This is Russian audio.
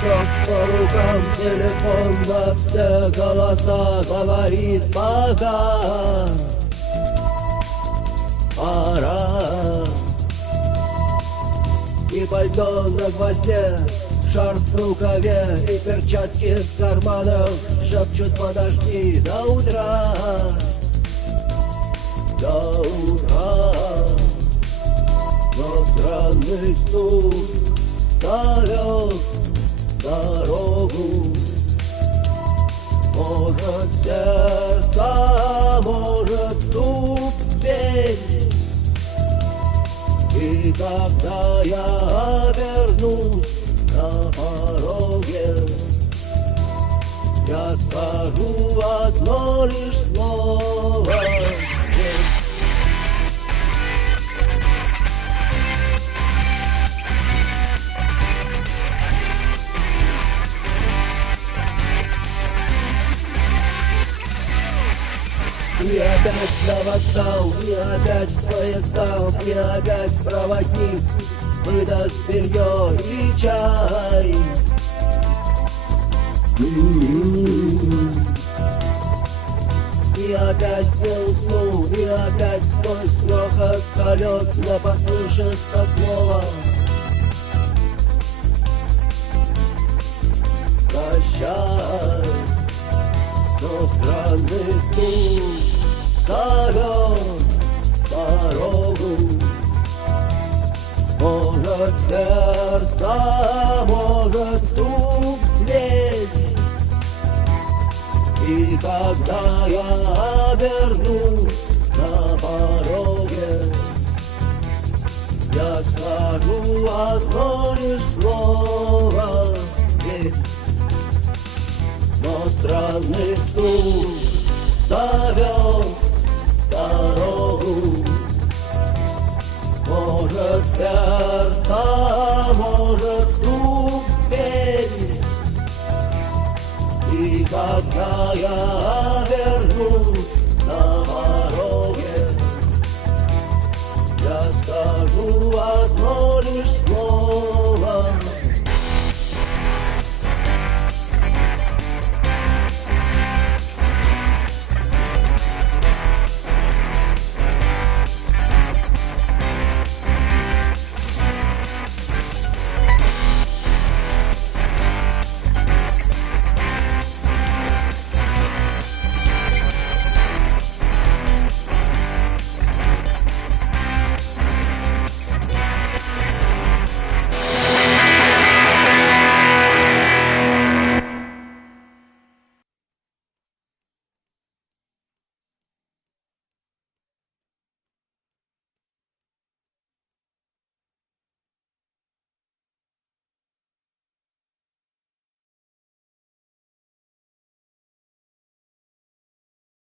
Ток по рукам, телефон во все голоса говорит пока. Пора. И пальто на гвозде, шарф в рукаве и перчатки в карманах шепчут: подожди до утра, до утра. Но странный стук зовет дорогу. Может, сердце, может, стук в дверь. И когда я обернусь на пороге, я скажу одно лишь слово: и опять на вокзал, и опять поезда, и опять проводник выдаст белье и чай. И опять не усну, и опять сквозь грохот колес не послышится слово: прощай. Но странный стук зовет дорогу. Может, сердце, может, стук в дверь. И когда я обернусь на пороге, я скажу одно лишь слово: но странный стук зовет